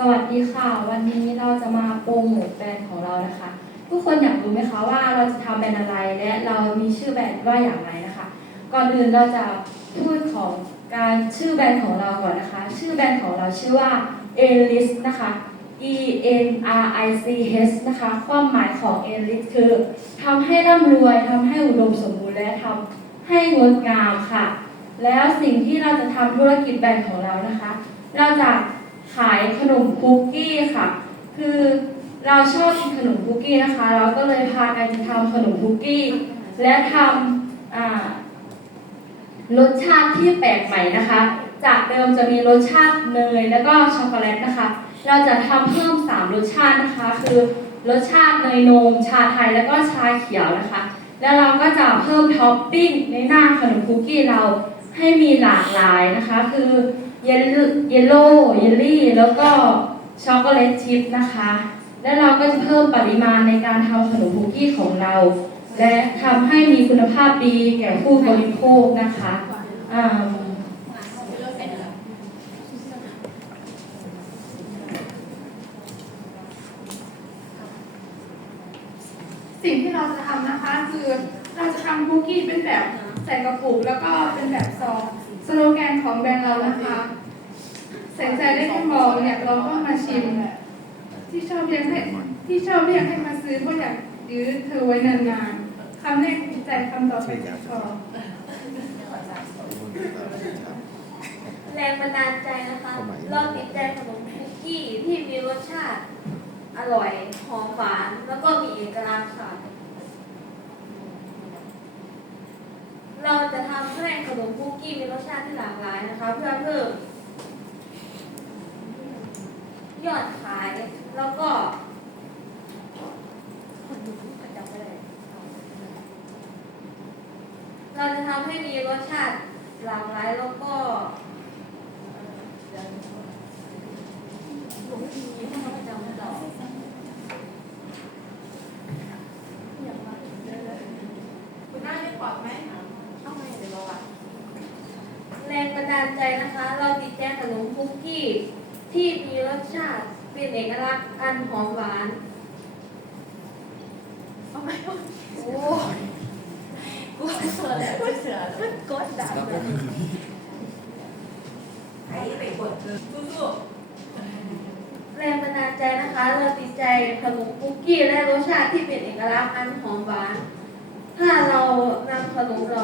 สวัสดีค่ะ วันนี้เราจะมาโปรโมทแบรนด์ของเรานะคะ ทุกคนอยากรู้ไหมคะว่าเราจะทำแบรนด์อะไร และเรามีชื่อแบรนด์ว่าอย่างไรนะคะ ก่อนอื่นเราจะพูดของการชื่อแบรนด์ของเราก่อนนะคะ ชื่อแบรนด์ของเราชื่อว่า a l i s นะคะ E N R I C H นะคะ ความหมายของ a l i s คือทำให้ร่ำรวยทำให้อุดมสมบูรณ์และทำให้งดงามค่ะ แล้วสิ่งที่เราจะทำธุรกิจแบรนด์ของเรานะคะ เราจะ ขายขนมคุกกี้ค่ะ คือเราชอบกินขนมคุกกี้นะคะ เราก็เลยพากันทำขนมคุกกี้ และทำรสชาติที่แปลกใหม่นะคะ จากเดิมจะมีรสชาติเนยแล้วก็ช็อกโกแลตนะคะ เราจะทำเพิ่ม3รสชาตินะคะ คือรสชาติเนยนม ชาไทยแล้วก็ชาเขียวนะคะ แล้วเราก็จะเพิ่มท็อปปิ้งในหน้าขนมคุกกี้เราให้มีหลากหลายนะคะ คือ เยลเยลโล่เยลลี่ แล้วก็ช็อกโกแลตชิพนะคะ และเราก็จะเพิ่มปริมาณในการทำขนมคุกกี้ของเรา และทำให้มีคุณภาพดีแก่ผู้บริโภคนะคะสิ่งที่เราจะทำนะคะคือเราจะทำคุกกี้เป็นแบบใส่กระปุกแล้วก็เป็นแบบซองสโลแกนของแบรนด์เรานะคะ ใส่ใจได้ที่บอกเนี่ยเราก็มาชิมที่ชอบเรียกให้ที่ชอบเรียกให้มาซื้อเพราะอยากยื้อเธอไว้นานๆคำแรกติดใจคำต่อไปติดคอแรงบันดาลใจนะคะเราติดใจขนมคุกกี้ที่มีรสชาติอร่อยหอมหวานแล้วก็มีเอกลักษณ์ค่ะ เราจะทำให้ขนมคุกกี้มีรสชาติที่หลากหลายนะคะ เพื่อเพิ่ม ยอดขาย แล้วก็เราจะทำให้มีรสชาติหลากหลายแล้วก็คุณน่าได้ปอดไหมทำไมเดี๋ยวรอวะแรงบันดาลใจนะคะ เราติดใจขนมคุกกี้ที่ สชาติเป็นเอกลักษณ์อันหอมหวานทำไมโอ้กูเสือแล้วกูเสือแล้วกดดันเลยแรงบันดาลใจนะคะเราติดใจขนมคุกกี้และรสชาติที่เป็นเอกลักษณ์อันหอมหวาน ถ้าเรานำขนมเรา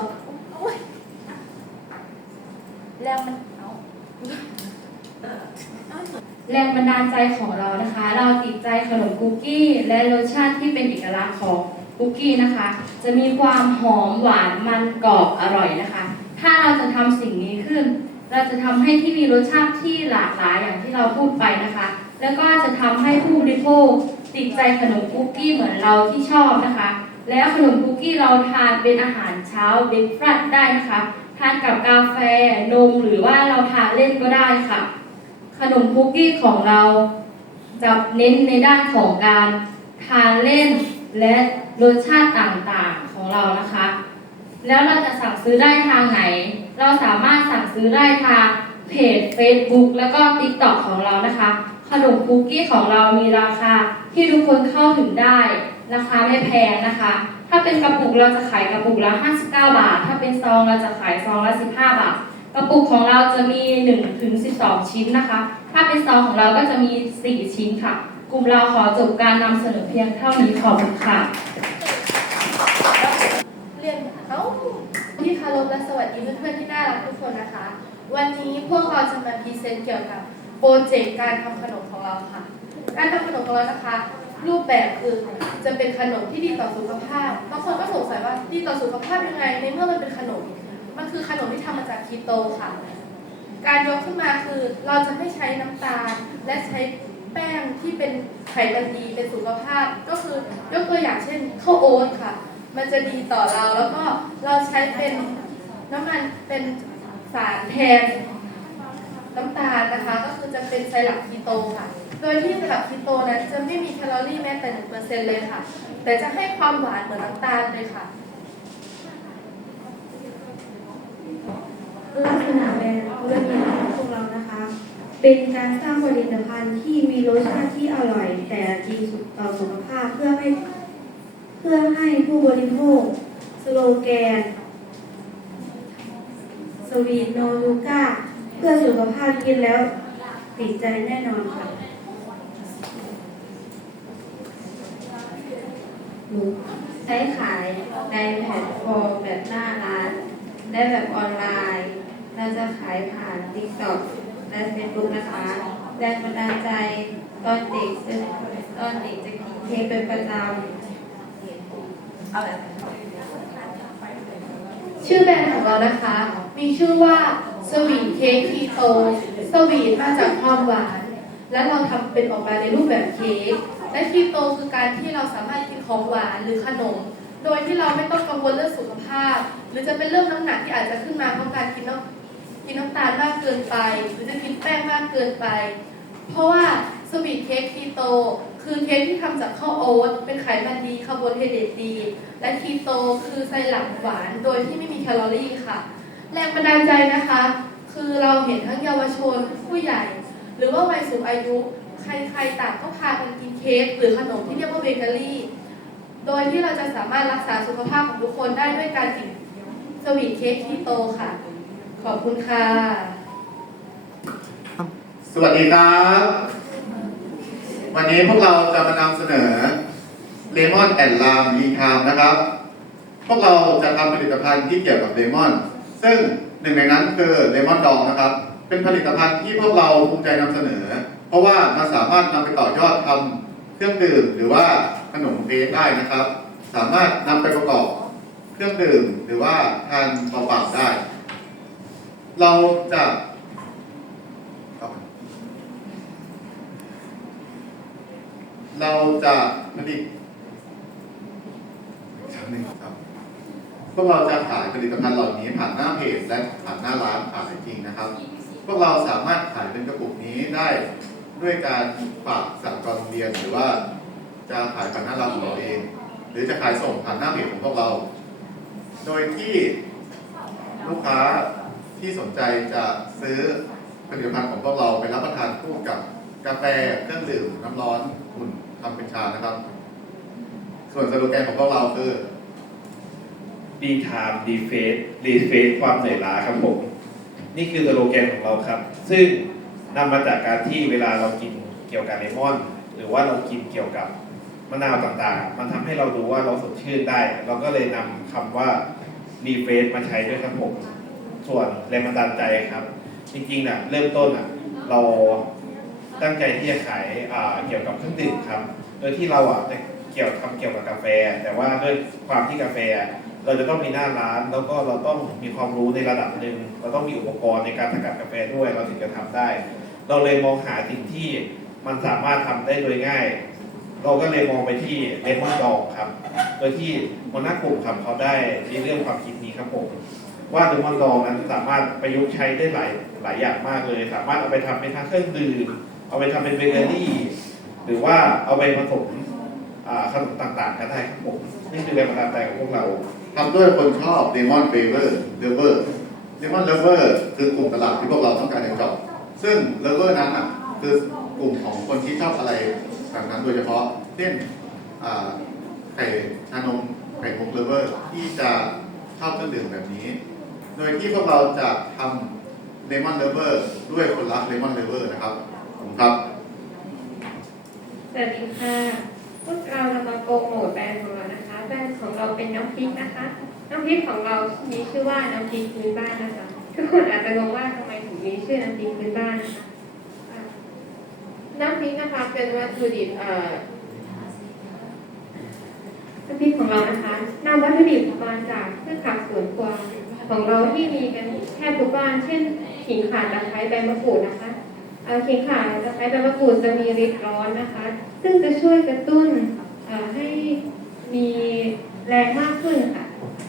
โอ้ยแล้วมัน แรงบันดาลใจของเรานะคะ เราติดใจขนมคุกกี้ และรสชาติที่เป็นเอกลักษณ์ของคุกกี้นะคะ จะมีความหอมหวานมันกรอบอร่อยนะคะ ถ้าเราจะทำสิ่งนี้ขึ้น เราจะทำให้ที่มีรสชาติที่หลากหลายอย่างที่เราพูดไปนะคะ แล้วก็จะทำให้ผู้บริโภคติดใจขนมคุกกี้เหมือนเราที่ชอบนะคะ แล้วขนมคุกกี้เราทานเป็นอาหารเช้าเบรกฟาสต์ได้นะคะ ทานกับกาแฟนมหรือว่าเราทานเล่นก็ได้ค่ะ ขนมคุกกี้ของเราจะเน้นในด้านของการทานเล่นและรสชาติต่างๆของเรานะคะ แล้วเราจะสั่งซื้อได้ทางไหน เราสามารถสั่งซื้อได้ทางเพจ Facebook แล้วก็ TikTok ของเรานะคะ ขนมคุกกี้ของเรามีราคาที่ทุกคนเข้าถึงได้ราคาไม่แพงนะคะ ถ้าเป็นกระปุกเราจะขายกระปุกละ 59 บาท ถ้าเป็นซองเราจะขายซองละ 15 บาท กระปุกของเราจะมี1ถึง12 ชิ้นนะคะ ถ้าเป็นซองของเราก็จะมี 4 ชิ้นค่ะ กลุ่มเราขอจบการนำเสนอเพียงเท่านี้ขอบคุณค่ะ เรียนเอ้าที่คารพและสวัสดีเพื่อนๆที่น่ารักทุกคนนะคะ วันนี้พวกเราจะมาพรีเซนต์เกี่ยวกับโปรเจกต์การทำขนมของเราค่ะ การทำขนมของเรานะคะ รูปแบบคือจะเป็นขนมที่ดีต่อสุขภาพบางคนก็สงสัยว่าดีต่อสุขภาพยังไงในเมื่อมันเป็นขนม มันคือขนมที่ทำมาจากคีโตค่ะ การยกขึ้นมาคือเราจะไม่ใช้น้ำตาล และใช้แป้งที่เป็นไขมันดีเป็นสุขภาพ ก็คือยกตัวอย่างเช่นข้าวโอ๊ตค่ะ มันจะดีต่อเราแล้วก็เราใช้เป็นน้ำมันเป็นสารแทนน้ำตาลนะคะ ก็คือจะเป็นไซรัปคีโตค่ะ โดยที่ไซรัปคีโตนั้นจะไม่มีแคลอรี่แม้แต่หนึ่งเปอร์เซ็นต์เลยค่ะ แต่จะให้ความหวานเหมือนน้ำตาลเลยค่ะ ลักษณะแบรนด์ธุรกิจของพวกเรานะคะ เป็นการสร้างผลิตภัณฑ์ที่มีรสชาติที่อร่อย แต่ดีต่อสุขภาพเพื่อให้เพื่อให้ผู้บริโภค สโลแกน สวีทโนลูก้า เพื่อสุขภาพกินแล้วติดใจแน่นอนค่ะใช้ขายในแพลตฟอร์มแบบหน้าร้าน และแบบออนไลน์ เราจะขายผ่าน TikTok และ Facebook นะคะแรงบันดาลใจตอนเด็กจะตอนเด็กจะกินเค้กเป็นประจำเอาแบบชื่อแบรนด์ของเรานะคะ มีชื่อว่าสวีทเค้กคีโตสวีทมาจากความหวาน และเราทำเป็นออกมาในรูปแบบเค้กและคีโตคือการที่เราสามารถกินของหวานหรือขนม โดยที่เราไม่ต้องกังวลเรื่องสุขภาพ หรือจะเป็นเรื่องน้ำหนักที่อาจจะขึ้นมาเพราะการกินน้ำ กินน้ำตาลมากเกินไป หรือจะกินแป้งมากเกินไป เพราะว่าสวีทเค้กคีโต คือเค้กที่ทำจากข้าวโอ๊ตเป็นไขมันดีคาร์โบไฮเดรตดี และคีโตคือไซรัปหวานโดยที่ไม่มีแคลอรี่ค่ะ แรงบันดาลใจนะคะ คือเราเห็นทั้งเยาวชนผู้ใหญ่ หรือว่าวัยสูงอายุ ใครๆต่างก็พากันกินเค้กหรือขนมที่เรียกว่าเบเกอรี่โดยที่เราจะสามารถรักษาสุขภาพของทุกคนได้ด้วยการกินสวีทเค้กคีโตค่ะ ขอบคุณค่ะ สวัสดีครับ วันนี้พวกเราจะมานำเสนอเลมอนแอนลามรีคามนะครับ พวกเราจะทำผลิตภัณฑ์ที่เกี่ยวกับเลมอน ซึ่งหนึ่งในนั้นคือเลมอนดองนะครับ เป็นผลิตภัณฑ์ที่พวกเราภูมิใจนำเสนอ เพราะว่ามันสามารถนำไปต่อยอดทำเครื่องดื่มหรือว่าขนมเค้กได้นะครับ สามารถนำไปประกอบเครื่องดื่มหรือว่าทานเปล่าๆได้ เราจะเราจะผลิตชั้นหนึ่งครับพวกเราจะขายผลิตภัณฑ์เหล่านี้ผ่านหน้าเพจและผ่านหน้าร้านขายจริงนะครับ พวกเราสามารถขายเป็นกระปุกนี้ได้ด้วยการฝากสั่งกรโรงเรียนหรือว่า จะขายผ่านหน้าร้านของเราเอง หรือจะขายส่งผ่านหน้าเพจของพวกเรา โดยที่ลูกค้า ที่สนใจจะซื้อผลิตภัณฑ์ของพวกเราไปรับประทานคู่กับกาแฟเครื่องดื่มน้ำร้อนอุ่นทำเป็นชานะครับ ส่วนสโลแกนของพวกเราคือดีไทม์ดีเฟสรีเฟสความเหนื่อยล้าครับผม นี่คือสโลแกนของเราครับ ซึ่งนำมาจากการที่เวลาเรากินเกี่ยวกับเลมอน หรือว่าเรากินเกี่ยวกับมะนาวต่างๆ มันทำให้เรารู้ว่าเราสดชื่นได้ เราก็เลยนำคำว่ารีเฟสมาใช้ด้วยครับผม ส่วนแรงบันดาลใจครับ จริงๆน่ะเริ่มต้นอะเราตั้งใจที่จะขายเกี่ยวกับเครื่องดื่มครับ โดยที่เราอะจะเกี่ยวทำเกี่ยวกับกาแฟ แต่ว่าด้วยความที่กาแฟ เราจะต้องมีหน้าร้าน แล้วก็เราต้องมีความรู้ในระดับหนึ่งเราต้องมีอุปกรณ์ในการสกัดกาแฟด้วยเราถึงจะทำได้ เราเลยมองหาสิ่งที่มันสามารถทำได้โดยง่าย เราก็เลยมองไปที่เลมอนดองครับ โดยที่หัวหน้ากลุ่มครับเขาได้ในเรื่องความคิดนี้ครับผม ว่าเลมอนดองนั้นสามารถประยุกต์ใช้ได้หลายหลายอย่างมากเลย สามารถเอาไปทำเป็นทั้งเครื่องดื่มเอาไปทำเป็นเบเกอรี่หรือว่าเอาไปผสมขนมต่างๆก็ได้ครับผมนี่คือแรงบันดาลใจของพวกเราทำด้วยคนชอบเลมอนเฟเวอร์เลเวอร์เลมอนเลเวอร์คือกลุ่มตลาดที่พวกเราต้องการจะเจาะซึ่งเลเวอร์นั้นอะคือกลุ่มของคนที่ชอบอะไรแบบนั้นโดยเฉพาะ เช่นไข่ชานมไข่มุกเลเวอร์ที่จะชอบเครื่องดื่มแบบนี้ โดยที่พวกเราจะทำเลมอนเลเวอร์ด้วยคนรักเลมอนเลเวอร์นะครับผมครับ สวัสดีค่ะ พวกเราจะมาโปรโมทแบรนด์ของเรานะคะ แบรนด์ของเราเป็นน้ำพริกนะคะ น้ำพริกของเรา มีชื่อว่าน้ำพริกพื้นบ้านนะคะ ทุกคนอาจจะงงว่าทำไมถึงมีชื่อน้ำพริกพื้นบ้านนะคะน้ำพริกนะคะเป็นวัตถุดิบเอ่อน้ำพริกของเรานะคะนำวัตถุดิบมาจากพืชผักสวนครัว ของเราที่มีกันแทบทุกบ้าน เช่นขิงข่าตะไคร้ใบมะกรูดนะคะเอ่อเขียงข่าจะใช้ใบมะกรูดจะมีฤทธิ์ร้อนนะคะ ซึ่งจะช่วยกระตุ้นให้มีแรงมากขึ้นค่ะ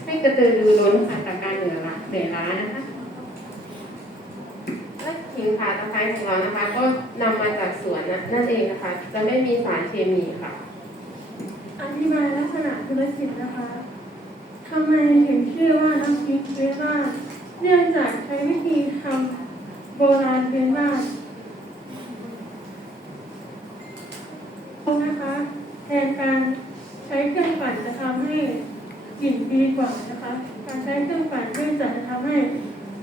ให้กระตือรือร้นค่ะจากการเหนื่อยล้าเหนื่อยล้านะคะและขิงข่าตะไคร้ของเรานะคะ ก็นำมาจากสวนนะนั่นเองนะคะ จะไม่มีสารเคมีค่ะอธิบายลักษณะธุรกิจนะคะ ทำไมถึงชื่อว่าน้ำพริกพื้นบ้านเนื่องจากใช้วิธีทำโบราณพื้นบ้านแทนการใช้เครื่องปั่นจะทำให้กลิ่นดีกว่านะคะ การใช้เครื่องปั่นเนื่องจากจะทำให้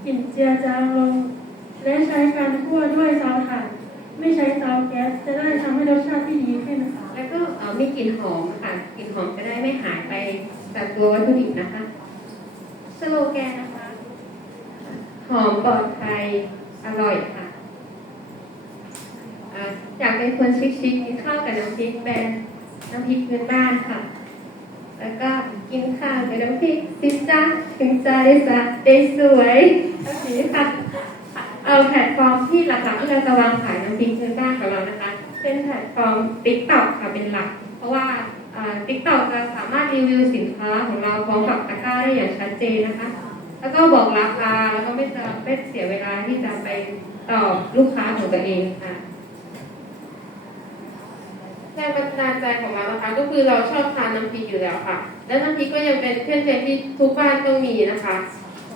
กลิ่นเจียจางลง และใช้การคั่วด้วยเตาถ่านไม่ใช้เตาแก๊สจะได้ทำให้รสชาติที่ดีขึ้นนะคะแล้วก็เอ่อมีกลิ่นหอมค่ะกลิ่นหอมจะได้ไม่หายไป จากตัววัตถุดิบนะคะ สโลแกนนะคะ หอมปลอดภัยอร่อยค่ะอยากเป็นคนชิคๆกินข้าวกับน้ำพริกแบนน้ำพริกพื้นบ้านค่ะ แล้วก็กินข้าวกับน้ำพริกซิจ้าถึงจะได้สะได้สวยแบบนี้ค่ะเอาแพลตฟอร์มที่หลักๆที่เราจะวางขายน้ำพริกพื้นบ้านของเรานะคะ เป็นแพลตฟอร์ม TikTok ค่ะเป็นหลัก เพราะว่า ติ๊กต็อกจะสามารถรีวิวสินค้าของเราพร้อมกับตะกร้าได้อย่างชัดเจนนะคะ แล้วก็บอกราคาแล้วก็ไม่จะไม่เสียเวลาที่จะไปตอบลูกค้าของตัวเองค่ะแรงบันดาลใจของเรานะคะ ก็คือเราชอบทานน้ำพริกอยู่แล้วค่ะ และน้ำพริกก็ยังเป็นเครื่องเทศที่ทุกบ้านต้องมีนะคะ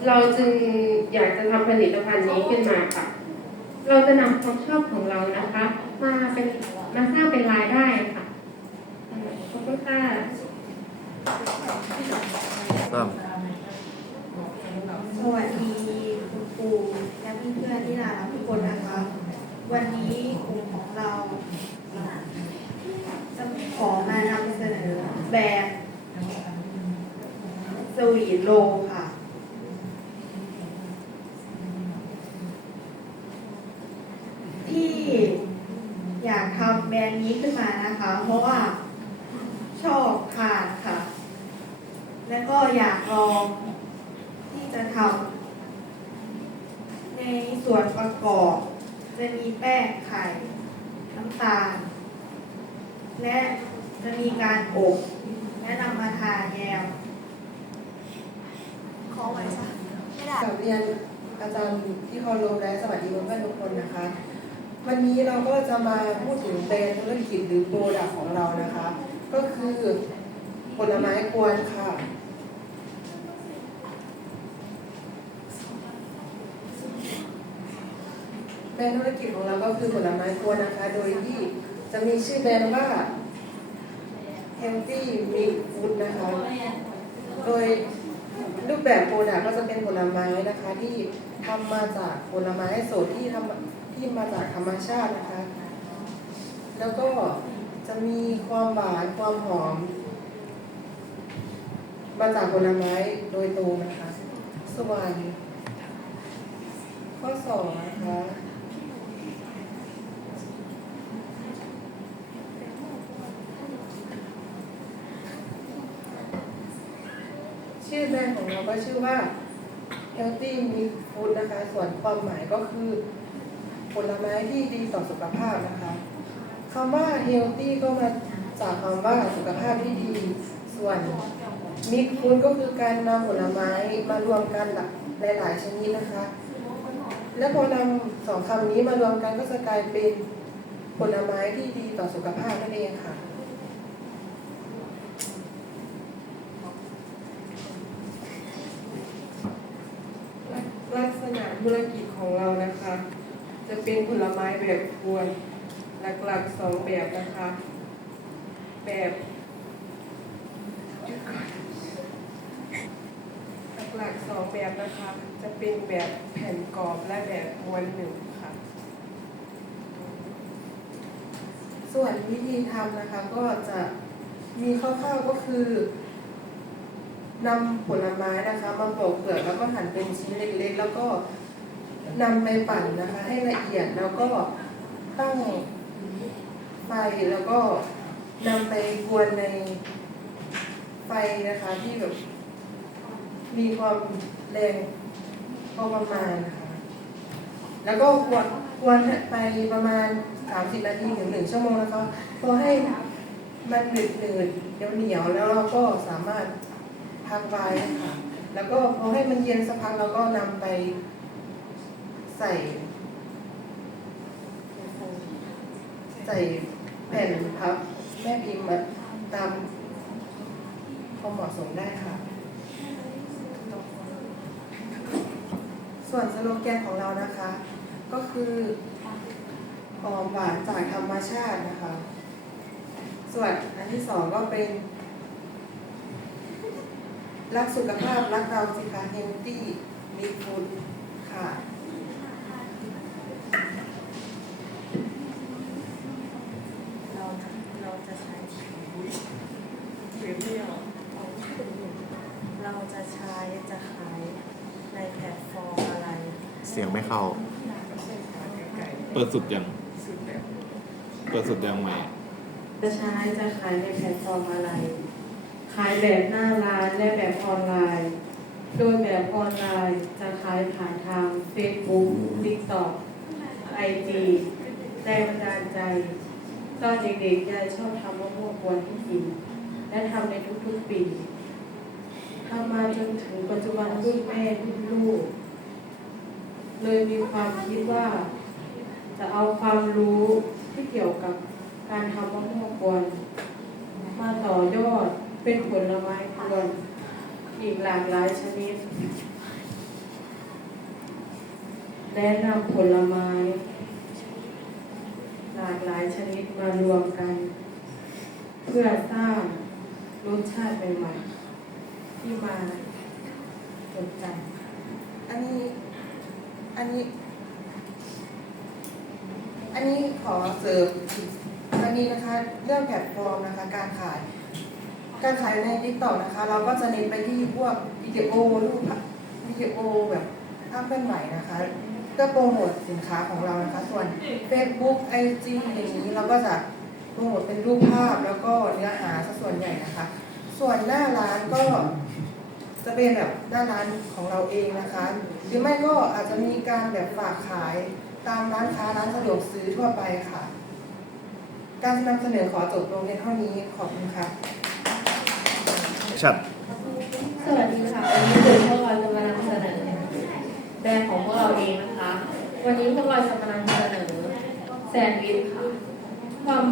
เราจึงอยากจะทำผลิตภัณฑ์นี้ขึ้นมาค่ะ เราจะนำความชอบของเรานะคะ มาเป็นมาสร้างเป็นรายได้ค่ะ ขอบคุณค่ะตั้มสวัสดีคุณครูและเพื่อนๆที่น่ารักทุกคนนะคะ วันนี้กลุ่มของเราจะขอมานำเสนอแบบสวีทโลค่ะที่อยากทำแบรนด์นี้ขึ้นมานะคะ เพราะว่า ชอบทานค่ะ และก็อยากลองที่จะทำในส่วนประกอบ จะมีแป้งไข่น้ำตาล และจะมีการอบและนำมาทาแยมขอไว้ซะไม่ได้ กับเรียนอาจารย์ที่เคารพและสวัสดีเพื่อนๆทุกคนนะคะ วันนี้เราก็จะมาพูดถึงแบรนด์ธุรกิจหรือโปรดักของเรานะคะ ก็คือผลไม้กวนค่ะ แบรนด์ธุรกิจของเราก็คือผลไม้กวนนะคะ โดยที่จะมีชื่อแบรนด์ว่า Healthy Mix Food นะคะ โดยรูปแบบโปรดักต์ก็จะเป็นผลไม้นะคะที่ทำมาจากผลไม้สดที่ทำที่มาจากธรรมชาตินะคะ แล้วก็ จะมีความหวานความหอม มาจากผลไม้โดยตรงนะคะ ส่วนข้อสองนะคะชื่อแบรนด์ของเราก็ชื่อว่า Healthy Mix Food นะคะ ส่วนความหมายก็คือ ผลไม้ที่ดีต่อสุขภาพนะคะ คำว่า healthy ก็มาจากคำว่าสุขภาพที่ดี ส่วน Mix Food ก็คือการนำผลไม้มารวมกันหลาย ๆ ชนิดนะคะ แล้วพอนำสองคำนี้มารวมกันก็จะกลายเป็นผลไม้ที่ดีต่อสุขภาพนั่นเองค่ะลักษณะธุรกิจของเรานะคะ จะเป็นผลไม้แบบกวน หลักๆสองแบบนะคะ แบบหลักๆสองแบบนะคะ จะเป็นแบบแผ่นกรอบและแบบม้วนหนึ่งค่ะ ส่วนวิธีทำนะคะก็จะมีคร่าวๆก็คือนำผลไม้นะคะมาปอกเปลือกแล้วก็หั่นเป็นชิ้นเล็กๆ แล้วก็นำไปปั่นนะคะ ให้ละเอียดแล้วก็ตั้ง ไฟแล้วก็นำไปกวนในไฟนะคะที่แบบมีความแรงพอประมาณนะคะ แล้วก็กวนกวนไปประมาณ 30 นาทีถึง1ชั่วโมงนะคะพอให้มันหนืดหนืดเหนียวเหนียวแล้วเราก็สามารถพักไว้ะค่ะแล้วก็พอให้มันเย็นสักพักเราก็นำไปใส่ ใส่ แผ่นพับแม่พิมพ์มาตามความเหมาะสมได้ค่ะ ส่วนสโลแกนของเรานะคะ ก็คือหอมหวานจากธรรมชาตินะคะ ส่วนอันที่สองก็เป็น รักสุขภาพ รักเราสิคะเฮลตี้มีฟูดค่ะ เราจะเราจะใช้หรือไม่ออกเราจะใช้จะขายในแพลตฟอร์มอะไร เสียงไม่เข้า เปิดสุดยัง เปิดสุดยังไหม จะใช้จะขายในแพลตฟอร์มอะไร ขายแบบหน้าร้านและแบบออนไลน์ โดยแบบออนไลน์จะขายผ่านทาง Facebook TikTok IG แรงบันดาลใจ ตอนเด็กๆยายชอบทำมะม่วงกวนที่กินและทำในทุกๆปีทำมาจนถึงปัจจุบันรุ่นแม่รุ่นลูก เลยมีความคิดว่า จะเอาความรู้ที่เกี่ยวกับการทำมะม่วงกวนมาต่อยอดเป็นผลไม้กวนอีกหลากหลายชนิด แนะนำผลไม้ หลากหลายชนิดมารวมกัน เพื่อสร้างรสชาติใหม่ๆที่มาจดจำอันนี้ อันนี้ อันนี้ขอเสริมอันนี้นะคะ เรื่องแพลตฟอร์มนะคะ การขาย การขายใน t ิ k t o k นะคะ เราก็จะเน้นไปที่พวกวิดีโอรูปภาพวิดีโอแบบภาพเคลื่อนไหวนะคะเพื่อโปรโมทสินค้าของเรานะคะ ส่วน Facebook IG อย่างนี้เราก็จะโปรโมทเป็นรูปภาพแล้วก็เนื้อหาส่วนใหญ่นะคะ ส่วนหน้าร้านก็ จะเป็นแบบหน้าร้านของเราเองนะคะ หรือไม่ก็อาจจะมีการแบบฝากขายตามร้านค้าร้านสะดวกซื้อทั่วไปค่ะ การนำเสนอขอจบลงในเท่านี้ขอบคุณค่ะชัดสวัสดีค่ะวันนี้คือพวกเราจะมานำเสนอแบรนด์ของพวกเราเองนะคะ วันนี้พวกเราจะมานำเสนอแซนด์วิชค่ะความ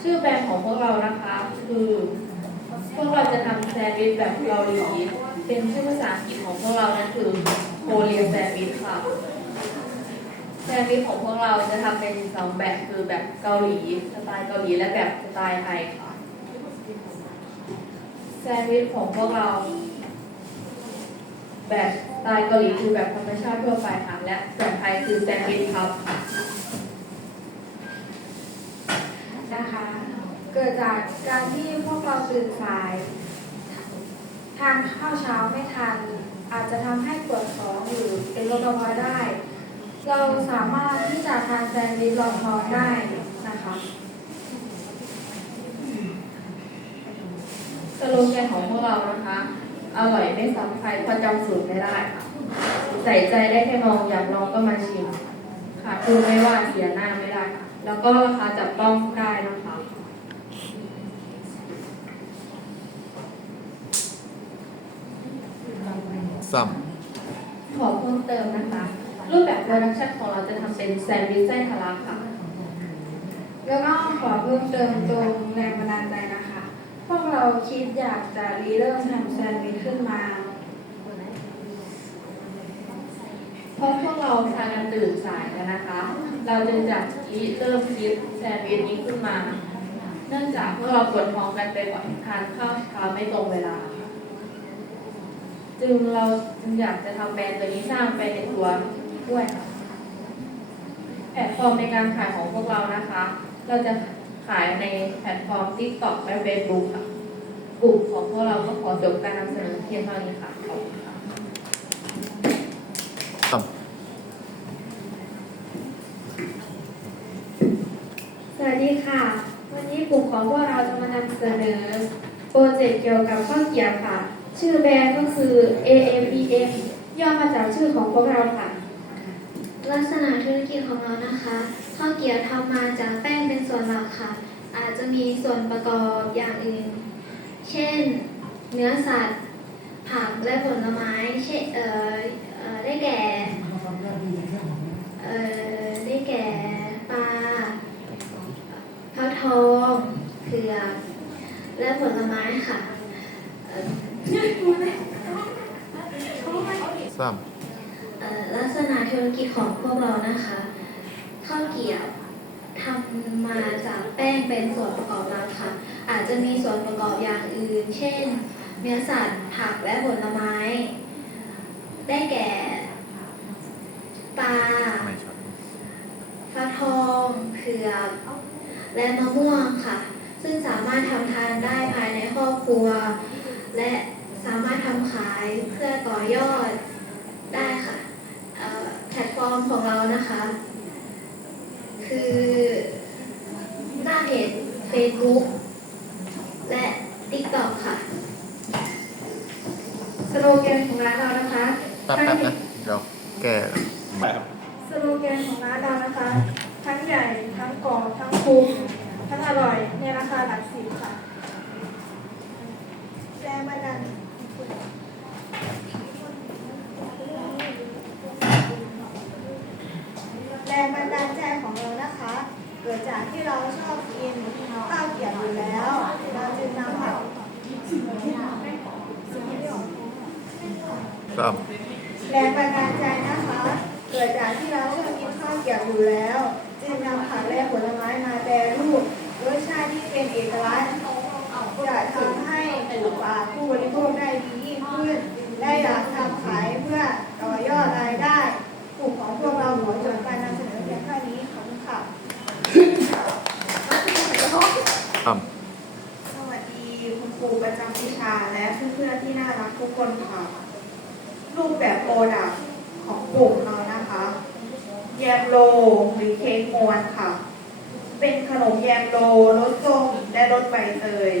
ชื่อแบรนด์ของพวกเรานะคะ คือ พวกเราจะทำแซนด์วิชแบบเกาหลี เป็นชื่อภาษาอังกฤษของพวกเรานั่นคือโคเรียแซนด์วิชค่ะแซนด์วิชของพวกเราจะทำเป็นสองแบบคือแบบเกาหลีสไตล์เกาหลีและแบบสไตล์ไทยค่ะแซนด์วิชของพวกเรา แบบสไตล์เกาหลีคือแบบธรรมชาติทั่วไปค่ะและแบบไทยคือแซนด์วิชครับค่ะนะคะ เกิดจากการที่พวกเราตื่นสาย ทานข้าวเช้าไม่ทัน อาจจะทำให้ปวดท้องหรือเป็นโรคกระเพาได้ เราสามารถที่จะทานแซนด์วิชรองท้องได้นะคะสโลแกนของพวกเรานะคะ อร่อยไม่ซ้ำใครพระจำสูตรไม่ได้ค่ะ ใส่ใจได้แค่มองอยากลองก็มาชิมค่ะคือไม่ว่าเสียหน้าไม่ได้ค่ะแล้วก็ราคาจับต้องได้นะคะ ซ้ขอเพิ่มเติมนะคะ รูปแบบโปรดักชันของเราจะทำเป็นแซนด์วิชไส้ทะลักค่ะ แล้วก็ขอเพิ่มเติมตรงแรงบันดาลใจนะคะ พวกเราคิดอยากจะรีเริ่มทำแซนด์วิชขึ้นมา เพราะพวกเราทานกันตื่นสายกันนะคะ เราจึงจะริเริ่มคิดแซนด์วิชนี้ขึ้นมา เนื่องจากพวกเราปวดท้องกันไปก่อนทานข้าวเช้าไม่ตรงเวลา จึงเราจึงอยากจะทำแบรนด์ตัวนี้สร้างไปในตัวด้วยค่ะแพลตฟอร์มในการขายของพวกเรานะคะ เราจะขายในแพลตฟอร์ม TikTok และ Facebook ค่ะกลุ่มของพวกเราก็ขอจบการนำเสนอเพียงเท่านี้ค่ะขอบคุณค่ะสวัสดีค่ะ วันนี้กลุ่มของพวกเราจะมานำเสนอโปรเจกต์เกี่ยวกับข้าวเกี๊ยวค่ะ ชื่อแบรนด์ก็คือ AMEM ย่อมาจากชื่อของพวกเราค่ะ ลักษณะธุรกิจของเรานะคะข้าวเกี๊ยวทำมาจากแป้งเป็นส่วนหลักค่ะ อาจจะมีส่วนประกอบอย่างอื่น เช่น เนื้อสัตว์ ผักและผลไม้ เช่นเอ่อเอ่อได้แก่เอ่อได้แก่ปลาฟักทองเผือกและผลไม้ค่ะ เอ่อำซ้เอ่อลักษณะธุรกิจของพวกเรานะคะข้าวเกี๊ยวทำมาจากแป้งป้งเป็นส่วนประกอบหลักค่ะ อาจจะมีส่วนประกอบอย่างอื่น เช่น เนื้อสัตว์ผักและผลไม้ ได้แก่ปลาฟักทองเผือกและมะม่วงค่ะ ซึ่งสามารถทำทานได้ภายในครอบครัว และสามารถทำขายเพื่อต่อยอดได้ค่ะเอ่อแพลตฟอร์มของเรานะคะ คือหน้าเพจ Facebook และ TikTok ค่ะสโลแกนของร้านเรานะคะแป๊บๆนะเดี๋ยวแก้ไปครับสโลแกนของร้านเรานะคะ ทั้งใหญ่ ทั้งกรอบทั้งคุ้มทั้งอร่อยในราคาหลักสิบค่ะ แรงบันดาลแรงบันดาลใจของเรานะคะ เกิดจากที่เราชอบกินข้าวเกี๊ยวอยู่แล้ว เราจึงนำผักสามแรงบันดาลใจนะคะ เกิดจากที่เราชอบกินข้าวเกี๊ยวอยู่แล้ว จึงนำผักและผลไม้มาแปรรูปรสชาติที่เป็นเอกลักษณ์จะทำ ให้ผู้ปากผู้บริโภคได้ดียิ่งขึ้นได้อยากทำขายเพื่อต่อยอดรายได้กลุ่มของพวกเราขอจบการนำเสนอเพียงเท่านี้ขอบคุณค่ะสามสวัสดีคุณครูประจำวิชาและเพื่อนๆที่น่ารักทุกคนค่ะ รูปแบบโปรดักของกลุ่มเรานะคะแยมโลหรือเค้กมวนค่ะ เป็นขนมแยมโลรสส้มและรสใบเตย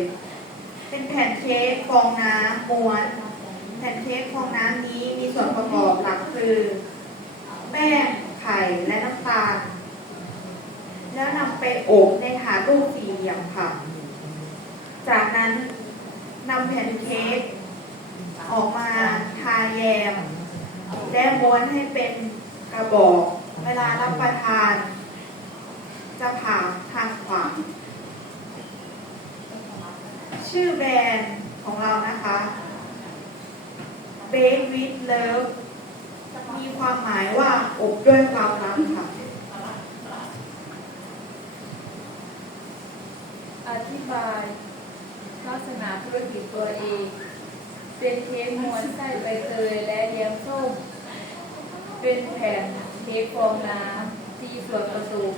เป็นแผ่นเค้กฟองน้ำม้วน แผ่นเค้กฟองน้ำนี้มีส่วนประกอบหลักคือแป้งไข่และน้ำตาล แล้วนำไปอบในถาดรูปสี่เหลี่ยมค่ะ จากนั้นนำแผ่นเค้กออกมาทาแยม และม้วนให้เป็นกระบอก เวลารับประทาน จะผ่าทางขวา ชื่อแบรนด์ของเรานะคะ Bake with Love มีความหมายว่าอบด้วยความรักค่ะอธิบายลักษณะธุรกิจตัวเอง เป็นเค้กมวนไส้ใบเตยและแยมส้ม เป็นแผ่นเค้กฟองน้ำที่ส่วนผสม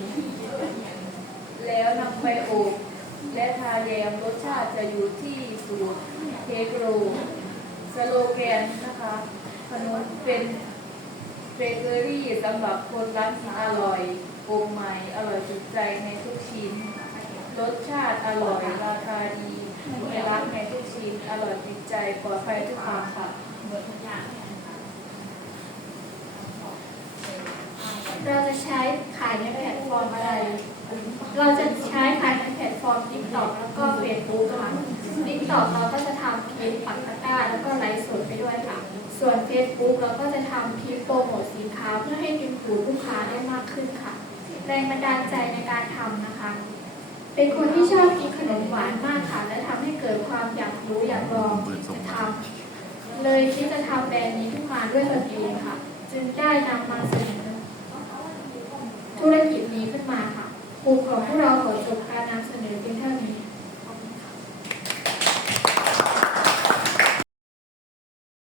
แล้วนำไปอบ และทาแยมรสชาติจะอยู่ที่สูตรเค้กรสโลแกนนะคะขนมเป็นเบเกอรี่สำหรับคนรักกินอร่อยปรุงใหม่อร่อยจุใจในทุกชิ้น รสชาติอร่อยราคาดีมีรักในทุกชิ้น อร่อยจิตใจปลอดภัยทุกคำค่ะเราจะใช้ขายในแพลตฟอร์มอะไร เราจะใช้ขาย ในแพลตฟอร์ม TikTok แล้วก็ Facebook ค่ะ TikTok เราก็จะทำคลิปปักตะกร้าแล้วก็ไลฟ์สดไปด้วยค่ะ ส่วน Facebook เราก็จะทำคลิปโปรโมทสินค้าเพื่อให้ดึงดูดลูกค้าได้มากขึ้นค่ะ แรงบันดาลใจในการทำนะคะ เป็นคนที่ชอบกินขนมหวานมากค่ะ และทำให้เกิดความอยากรู้อยากลองจะทำเลยที่จะทำแบรนด์นี้ขึ้นมาด้วยตนเองค่ะ จึงได้นำมาเสนอธุรกิจนี้ขึ้นมาค่ะ ครูขอพวกเราขอจบการนำเสนอเพียงเท่านี้